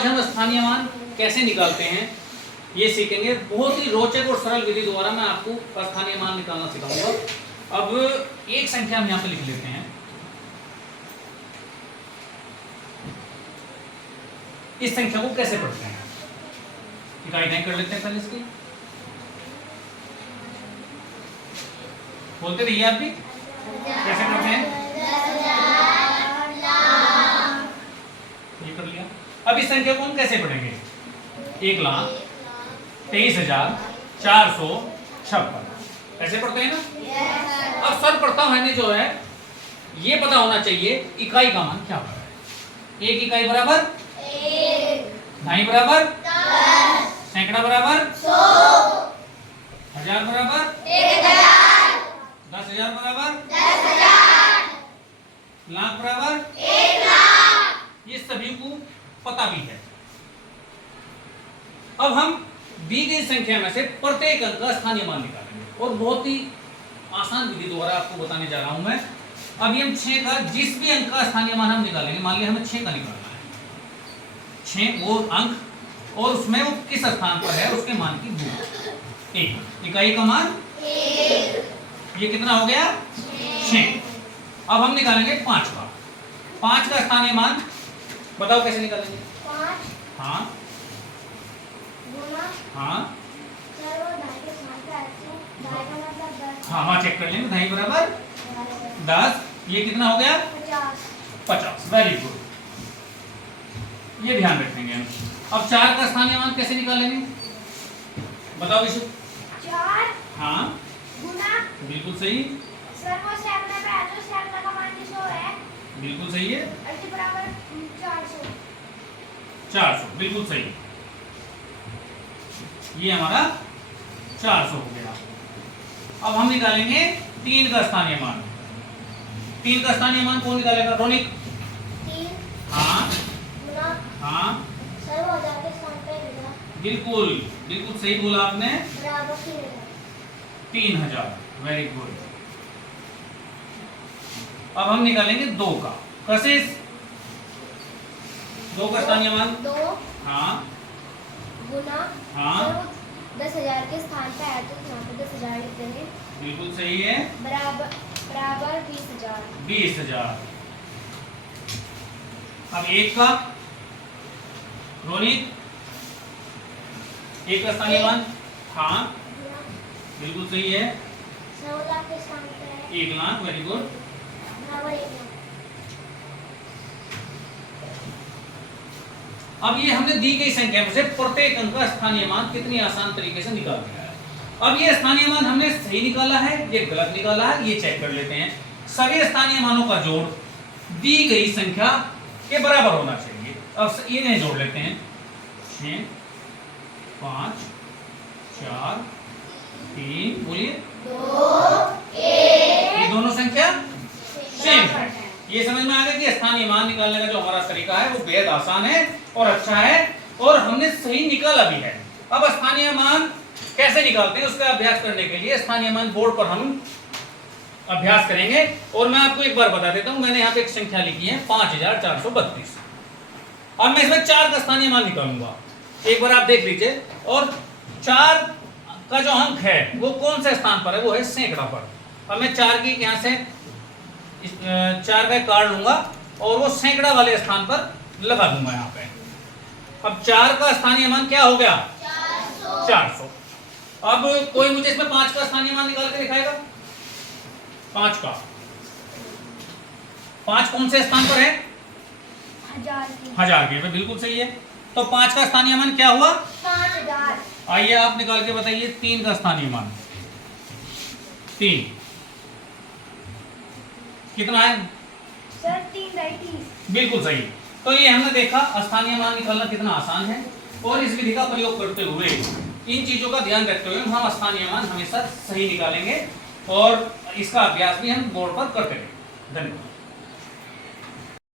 आज हम स्थानीय मान कैसे निकालते हैं ये सीखेंगे। बहुत ही रोचक और सरल विधि द्वारा मैं आपको स्थानीय मान निकालना सिखाऊंगा। अब एक संख्या हम यहाँ पे लिख लेते हैं। इस संख्या को कैसे पढ़ते हैं, इकाई कर लेते हैं पहले इसकी। बोलते रहिए आप भी, कैसे करते हैं। ये कर लिया। अब इस संख्या को हम कैसे पढ़ेंगे, 1,23,456 ऐसे पढ़ते हैं ना। अब सर्वप्रथम मैंने जो है ये पता होना चाहिए इकाई का मान क्या है। एक इकाई बराबर 1, ढाई बराबर 10, सैकड़ा बराबर 100, हजार बराबर 1000, 10,000 बराबर 10,000, लाख बराबर 1,00,000। ये सभी को पता भी है। अब हम दी गई संख्या में से प्रत्येक अंक का स्थानीय मान निकालेंगे और बहुत ही आसान विधि द्वारा आपको बताने जा रहा हूं मैं। अभी हम 6 का जिस भी अंक का स्थानीय मान हम निकालेंगे, मान लिया हमें 6 का निकालना है, 6 वो अंक और उसमें वो किस स्थान पर है उसके मान की दूरी। 1 इकाई का मान 1, ये कितना हो गया 6। अब हम निकालेंगे 5 का। 5 का स्थानीय मान बताओ कैसे निकालेंगे। 5 हाँ गुना हाँ चलो ढाई के साथ ऐसे ढाई का मतलब 10। हाँ हाँ चेक कर लेंगे। ढाई बराबर 10, ये कितना हो गया 50। वेरी गुड, ये ध्यान रखेंगे हम। अब 4 का स्थानीय मान कैसे निकालेंगे बताओ विशु। 4 हाँ गुना बिल्कुल सही, सर्वो सैकड़ा पे है तो सैकड़ा का मान 100 है, बिल्कुल सही है। ऐसे बराबर 400। 400 बिल्कुल सही, ये हमारा 400 हो गया। अब हम निकालेंगे 3 का स्थानीय मान। 3 का स्थानीय मान कौन निकालेगा, रोनिक। 3 हाँ गुना हाँ सर्वो हजार के स्थान पे होगा बिल्कुल बिल्कुल सही बोला आपने, बराबर 3000। Very good. अब हम निकालेंगे 2 का। कैसे 2 का स्थानीय मान। 2 हाँ गुना हाँ 10,000 के स्थान पे है तो यहाँ पे 10,000 लिख देंगे, बिल्कुल सही है, बराबर बराबर 20,000। 20,000। अब 1 का रोनित, 1 का स्थानीय मान। हाँ बिल्कुल सही है, 100 लाख के स्थान पे है 1 लाख। Very good. बराबर 1 लाख। अब ये हमने दी गई संख्या में से प्रत्येक अंक का स्थानीय मान कितनी आसान तरीके से निकाल दिया है। अब ये स्थानीय मान हमने सही निकाला है, ये गलत निकाला है, ये चेक कर लेते हैं। सभी स्थानीय मानों का जोड़ दी गई संख्या के बराबर होना चाहिए। अब इन्हें जोड़ लेते हैं। 6 5 4 3 बोलिए 2 1। ये दोनों संख्या सेम है। ये समझ में आ गया कि स्थानीय मान निकालने का जो हमारा तरीका है वो बेहद आसान है और अच्छा है और हमने सही निकाला भी है। अब स्थानीय मान कैसे निकालते हैं उसका अभ्यास करने के लिए स्थानीय मान बोर्ड पर हम अभ्यास करेंगे और मैं आपको एक बार बता देता हूं। मैंने यहाँ पे एक संख्या लिखी है 5432। अब मैं इसमें 4 का स्थानीय मान निकालूंगा, एक बार आप देख लीजिए। और 4 का जो अंक है वो कौन से स्थान पर है, वो है सैकड़ा पर। अब मैं 4 की यहाँ से 4 का कार्ड लूंगा और वो सैकड़ा वाले स्थान पर लगा दूंगा यहाँ पे। अब 4 का स्थानीय मान क्या हो गया 400। अब कोई मुझे इसमें 5 का स्थानीय मान निकाल के दिखाएगा। 5 का 5 कौन से स्थान पर है, 1000 के। बिल्कुल सही है। तो 5 का स्थानीय मान क्या हुआ 5000। आइए आप निकाल के बताइए 3 का स्थानीय मान। 3 कितना है सर 3 बाई 30। बिल्कुल सही। तो ये हमने देखा स्थानीय मान निकालना कितना आसान है और इस विधि का प्रयोग करते हुए इन चीजों का ध्यान रखते हुए हम स्थानीय मान हमेशा सही निकालेंगे और इसका अभ्यास भी हम बोर्ड पर करते रहेंगे। धन्यवाद।